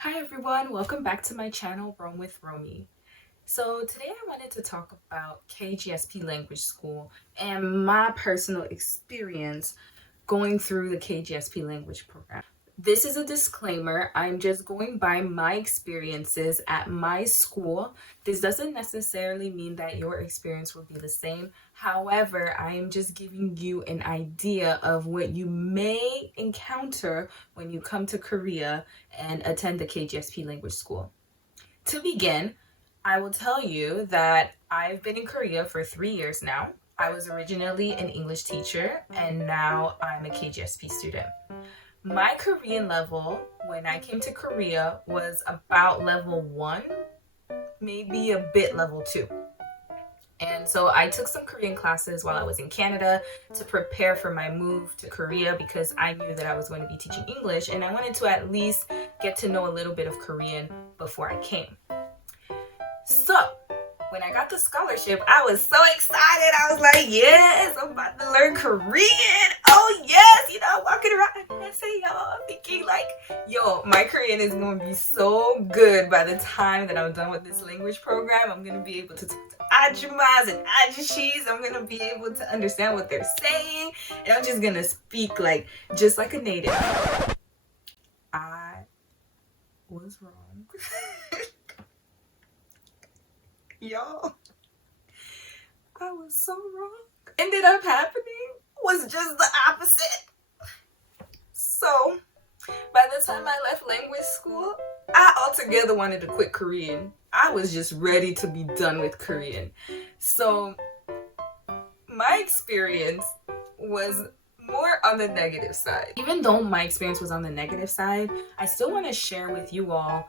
Hi everyone, welcome back to my channel, Roam with Romy. So today I wanted to talk about KGSP Language School and my personal experience going through the KGSP language program. This is a disclaimer. I'm just going by my experiences at my school. This doesn't necessarily mean that your experience will be the same. However, I am just giving you an idea of what you may encounter when you come to Korea and attend the KGSP language school. To begin, I will tell you that I've been in Korea for 3 years now. I was originally an English teacher and now I'm a KGSP student. My Korean level when I came to Korea was about level 1, maybe a bit level 2. And so I took some Korean classes while I was in Canada to prepare for my move to Korea because I knew that I was going to be teaching English and I wanted to at least get to know a little bit of Korean before I came. So when I got the scholarship, I was so excited. I was like, yes, I'm about to learn Korean. Oh yes, walking around and say, y'all, thinking like, yo, my Korean is gonna be so good by the time that I'm done with this language program. I'm gonna be able to talk to ajumas and ajushis. I'm gonna be able to understand what they're saying, and I'm just gonna speak just like a native. I was wrong. Y'all, I was so wrong. Ended up happening was just the opposite. So by the time I left language school, I altogether wanted to quit Korean. I was just ready to be done with Korean. So my experience was more on the negative side. Even though my experience was on the negative side, I still want to share with you all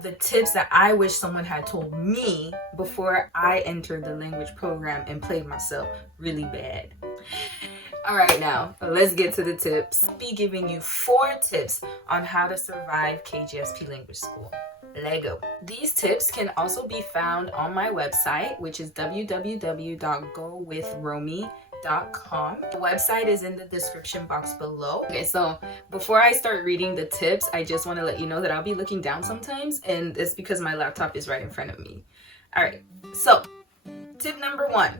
the tips that I wish someone had told me before I entered the language program and played myself really bad. All right, now let's get to the tips. I'll be giving you 4 tips on how to survive KGSP language school. Lego. These tips can also be found on my website, which is www.gowithromy.com. The website is in the description box below. Okay, so before I start reading the tips, I just want to let you know that I'll be looking down sometimes, and it's because my laptop is right in front of me. All right, so tip number 1.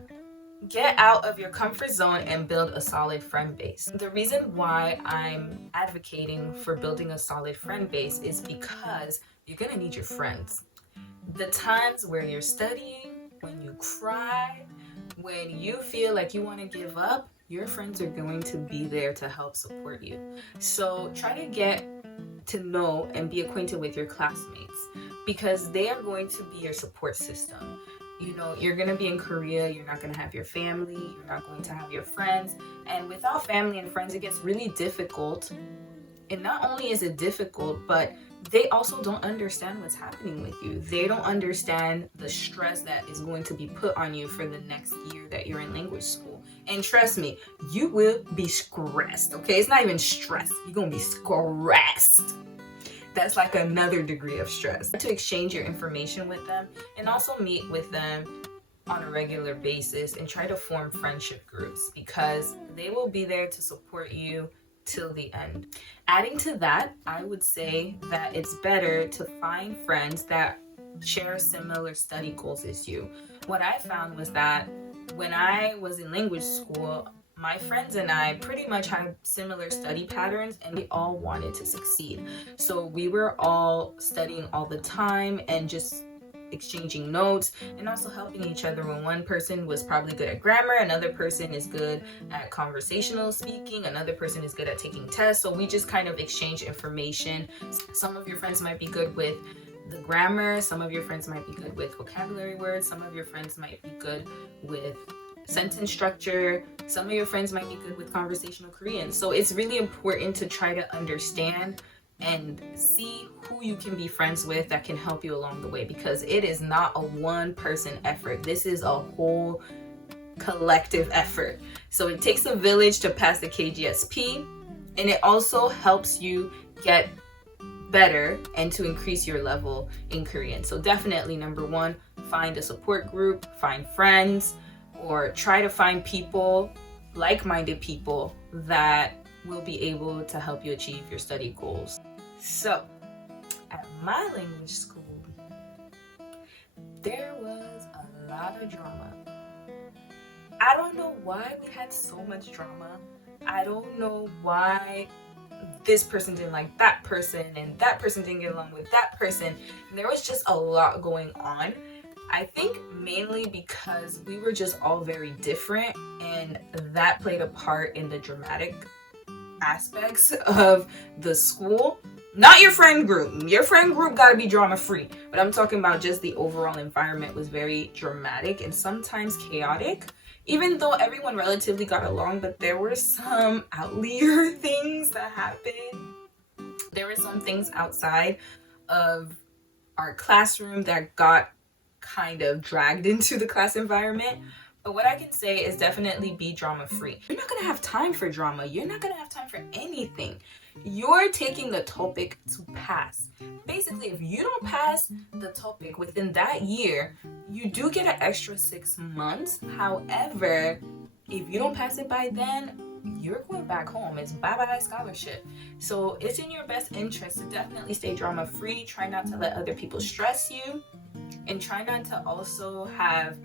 Get out of your comfort zone and build a solid friend base. The reason why I'm advocating for building a solid friend base is because you're gonna need your friends. The times where you're studying, when you cry, when you feel like you want to give up, your friends are going to be there to help support you. So try to get to know and be acquainted with your classmates because they are going to be your support system. You're going to be in Korea, you're not going to have your family, you're not going to have your friends, and without family and friends, it gets really difficult. And not only is it difficult, but they also don't understand what's happening with you. They don't understand the stress that is going to be put on you for the next year that you're in language school. And trust me, you will be stressed, okay? It's not even stress. You're going to be stressed. That's like another degree of stress. To exchange your information with them and also meet with them on a regular basis and try to form friendship groups because they will be there to support you till the end. Adding to that, I would say that it's better to find friends that share similar study goals as you. What I found was that when I was in language school, my friends and I pretty much had similar study patterns and we all wanted to succeed. So we were all studying all the time and just exchanging notes and also helping each other. When one person was probably good at grammar, another person is good at conversational speaking, another person is good at taking tests. So we just kind of exchange information. Some of your friends might be good with the grammar, some of your friends might be good with vocabulary words, some of your friends might be good with sentence structure, some of your friends might be good with conversational Korean. So it's really important to try to understand and see who you can be friends with that can help you along the way, because it is not a one-person effort. This is a whole collective effort. So it takes a village to pass the KGSP, and it also helps you get better and to increase your level in Korean. So definitely, number 1, find a support group, find friends, or try to find people, like-minded people that will be able to help you achieve your study goals. So at my language school, there was a lot of drama. I don't know why we had so much drama. I don't know why this person didn't like that person and that person didn't get along with that person. There was just a lot going on. I think mainly because we were just all very different, and that played a part in the dramatic aspects of the school. Not your friend group. Your friend group gotta be drama free. But I'm talking about just the overall environment was very dramatic and sometimes chaotic. Even though everyone relatively got along, but there were some outlier things that happened. There were some things outside of our classroom that got kind of dragged into the class environment. But what I can say is definitely be drama free. You're not gonna have time for drama. You're not gonna have time for anything. You're taking the topic to pass. Basically, if you don't pass the topic within that year, you do get an extra 6 months. However, if you don't pass it by then, you're going back home. It's bye-bye scholarship. So it's in your best interest to definitely stay drama free. Try not to let other people stress you, and try not to also have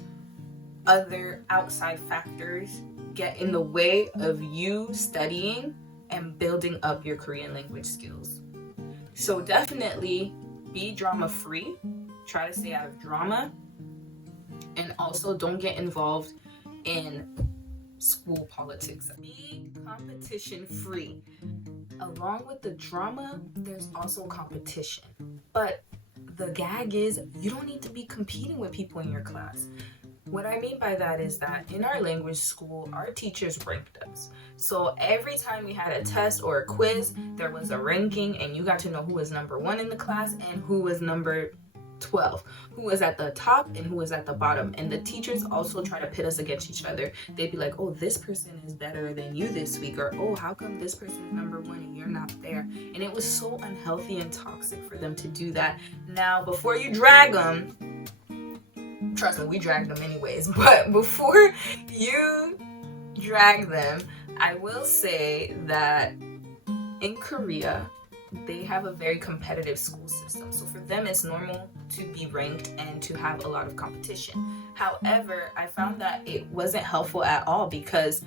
other outside factors get in the way of you studying and building up your Korean language skills. So definitely be drama free. Try to stay out of drama, and also don't get involved in school politics. Be competition free. Along with the drama, there's also competition. But the gag is you don't need to be competing with people in your class. What I mean by that is that in our language school, our teachers ranked us. So every time we had a test or a quiz, there was a ranking, and you got to know who was number 1 in the class and who was number 12, who was at the top and who was at the bottom. And the teachers also try to pit us against each other. They'd be like, oh, this person is better than you this week, or oh, how come this person is number 1 and you're not there? And it was so unhealthy and toxic for them to do that. Now, before you drag them, trust me, we dragged them anyways, but before you drag them, I will say that in Korea, they have a very competitive school system. So for them, it's normal to be ranked and to have a lot of competition. However, I found that it wasn't helpful at all, because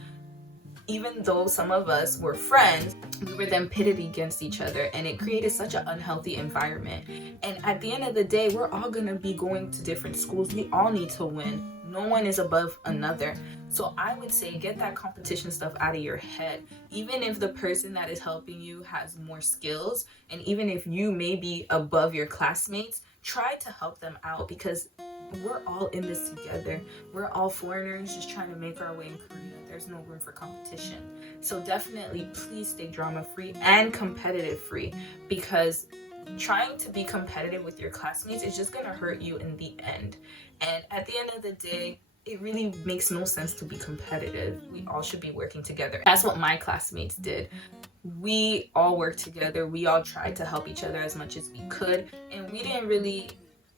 even though some of us were friends, we were then pitted against each other, and it created such an unhealthy environment. And at the end of the day, we're all gonna be going to different schools. We all need to win. No one is above another. So I would say get that competition stuff out of your head. Even if the person that is helping you has more skills, and even if you may be above your classmates, try to help them out, because we're all in this together. We're all foreigners just trying to make our way in Korea. There's no room for competition. So definitely please stay drama free and competitive free, because trying to be competitive with your classmates is just gonna hurt you in the end. And at the end of the day, it really makes no sense to be competitive. We all should be working together. That's what my classmates did. We all worked together. We all tried to help each other as much as we could. And we didn't really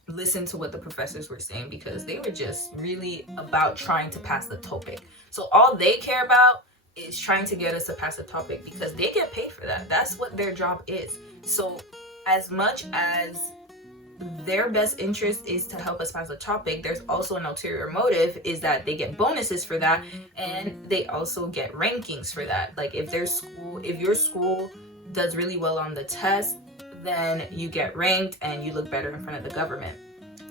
listen to what the professors were saying, because they were just really about trying to pass the topic. So all they care about is trying to get us to pass the topic, because they get paid for that. That's what their job is. So as much as their best interest is to help us pass the topic, there's also an ulterior motive, is that they get bonuses for that, and they also get rankings for that. Like if your school does really well on the test, then you get ranked and you look better in front of the government.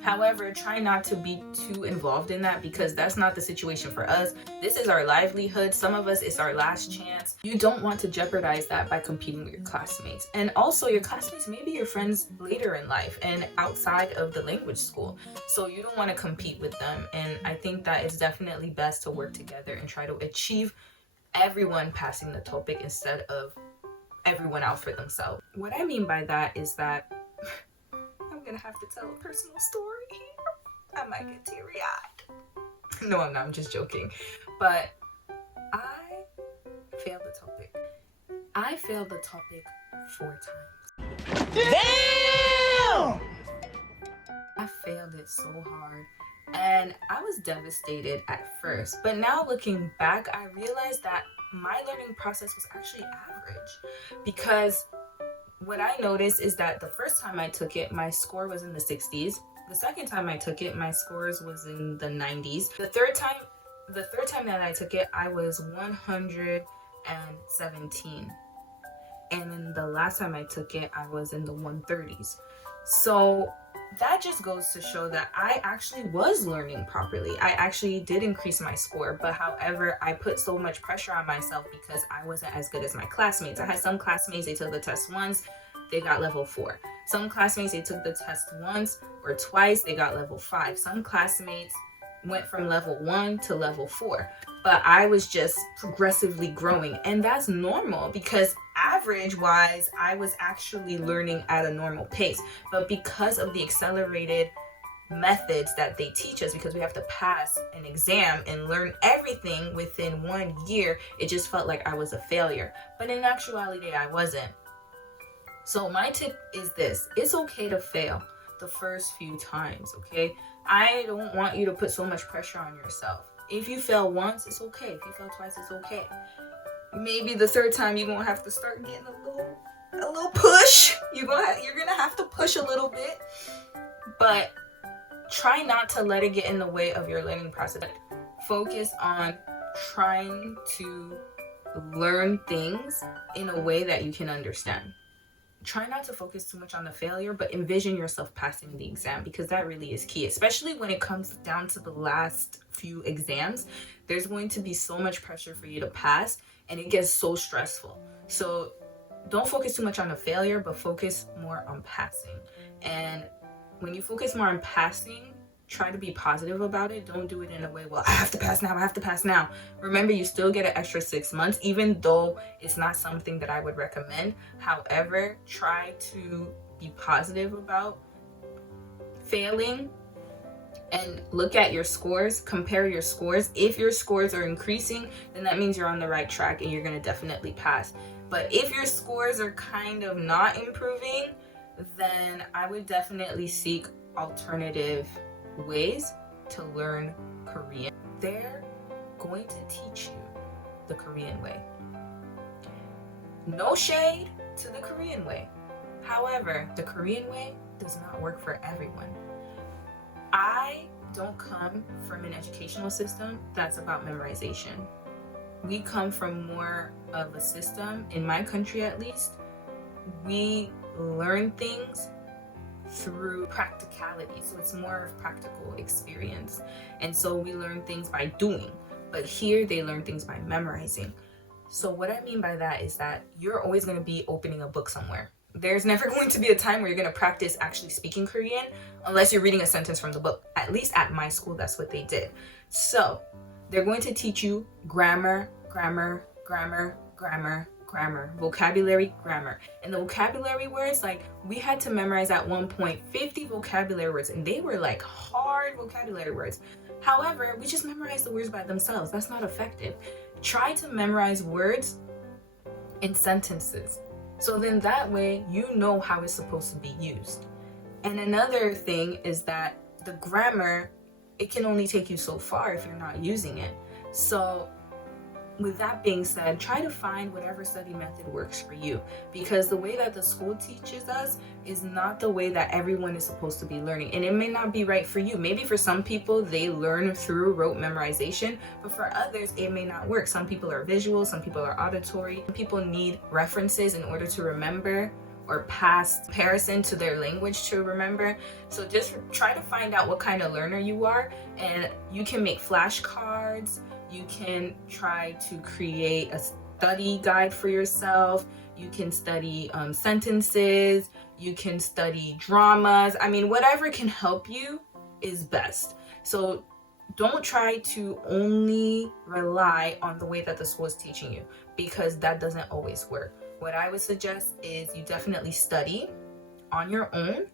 However, try not to be too involved in that, because that's not the situation for us. This is our livelihood. Some of us, it's our last chance. You don't want to jeopardize that by competing with your classmates. And also, your classmates may be your friends later in life and outside of the language school. So you don't want to compete with them. And I think that it's definitely best to work together and try to achieve everyone passing the topic instead of everyone out for themselves. What I mean by that is that I'm gonna have to tell a personal story here. I might get teary-eyed. No, I'm not. I'm just joking. But I failed the topic. I failed the topic 4 times. Damn! I failed it so hard. And I was devastated at first. But now looking back, I realized that my learning process was actually average, because what I noticed is that the first time I took it, my score was in the 60s. The second time I took it, my scores was in the 90s. The third time that I took it, I was 117. And then the last time I took it, I was in the 130s. So that just goes to show that I actually was learning properly. I actually did increase my score, but however, I put so much pressure on myself because I wasn't as good as my classmates. I had some classmates, they took the test once, they got level 4. Some classmates, they took the test once or twice, they got level 5. Some classmates went from level 1 to level 4, but I was just progressively growing, and that's normal because average wise I was actually learning at a normal pace. But because of the accelerated methods that they teach us, because we have to pass an exam and learn everything within 1 year, it just felt like I was a failure, but in actuality I wasn't. So my tip is this: it's okay to fail the first few times, okay? I don't want you to put so much pressure on yourself. If you fail once, it's okay. If you fail twice, it's okay. Maybe the third time you're gonna have to start getting a little push. You're gonna have to push a little bit, but try not to let it get in the way of your learning process. Focus on trying to learn things in a way that you can understand. Try not to focus too much on the failure, but envision yourself passing the exam, because that really is key, especially when it comes down to the last few exams. There's going to be so much pressure for you to pass, and it gets so stressful. So don't focus too much on the failure, but focus more on passing. And when you focus more on passing, try to be positive about it. Don't do it in a way, well, I have to pass now. Remember, you still get an extra 6 months, even though it's not something that I would recommend. However, try to be positive about failing and look at your scores, compare your scores. If your scores are increasing, then that means you're on the right track and you're going to definitely pass. But if your scores are kind of not improving, then I would definitely seek alternative ways to learn Korean. They're going to teach you the Korean way. No shade to the Korean way. However, the Korean way does not work for everyone. I don't come from an educational system that's about memorization. We come from more of a system, in my country at least, we learn things through practicality. So it's more of practical experience. And so we learn things by doing. But here they learn things by memorizing. So what I mean by that is that you're always going to be opening a book somewhere. There's never going to be a time where you're going to practice actually speaking Korean unless you're reading a sentence from the book. At least at my school, that's what they did. So they're going to teach you grammar, vocabulary, grammar. And the vocabulary words, like we had to memorize at one point 50 vocabulary words, and they were like hard vocabulary words. However, we just memorized the words by themselves. That's not effective. Try to memorize words in sentences. So then that way you know how it's supposed to be used. And another thing is that the grammar, it can only take you so far if you're not using it. So with that being said, try to find whatever study method works for you, because the way that the school teaches us is not the way that everyone is supposed to be learning, and it may not be right for you. Maybe for some people they learn through rote memorization, but for others it may not work. Some people are visual, some people are auditory, some people need references in order to remember, or past comparison to their language to remember. So just try to find out what kind of learner you are, and you can make flashcards. You can try to create a study guide for yourself. You can study sentences. You can study dramas. I mean, whatever can help you is best. So don't try to only rely on the way that the school is teaching you, because that doesn't always work. What I would suggest is you definitely study on your own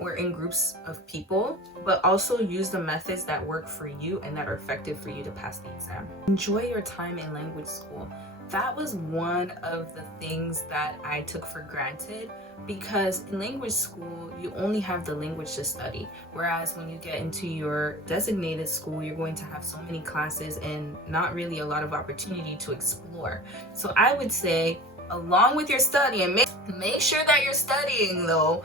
or in groups of people, but also use the methods that work for you and that are effective for you to pass the exam. Enjoy your time in language school. That was one of the things that I took for granted, because in language school, you only have the language to study. Whereas when you get into your designated school, you're going to have so many classes and not really a lot of opportunity to explore. So I would say along with your studying. Make sure that you're studying though.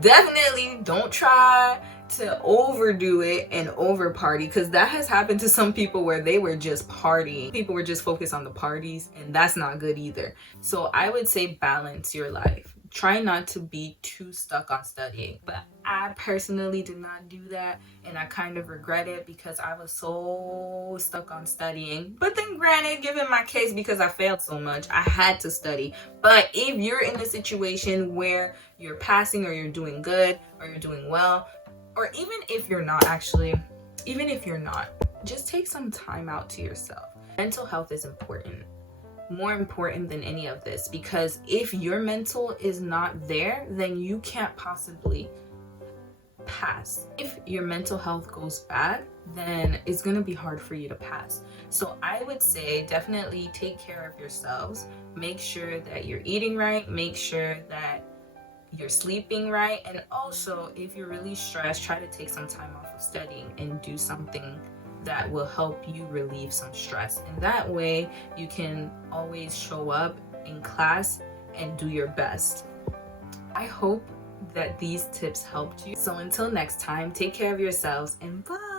Definitely don't try to overdo it and over party, because that has happened to some people where they were just partying. People were just focused on the parties, and that's not good either. So I would say balance your life. Try not to be too stuck on studying. But I personally did not do that, and I kind of regret it because I was so stuck on studying. But then granted, given my case, because I failed so much, I had to study. But if you're in a situation where you're passing, or you're doing good, or you're doing well, or even if you're not, just take some time out to yourself. Mental health is important. More important than any of this, because if your mental is not there, then you can't possibly pass. If your mental health goes bad, then it's going to be hard for you to pass. So I would say definitely take care of yourselves. Make sure that you're eating right, make sure that you're sleeping right, and also if you're really stressed, try to take some time off of studying and do something that will help you relieve some stress. And that way you can always show up in class and do your best. I hope that these tips helped you. So until next time, take care of yourselves and bye.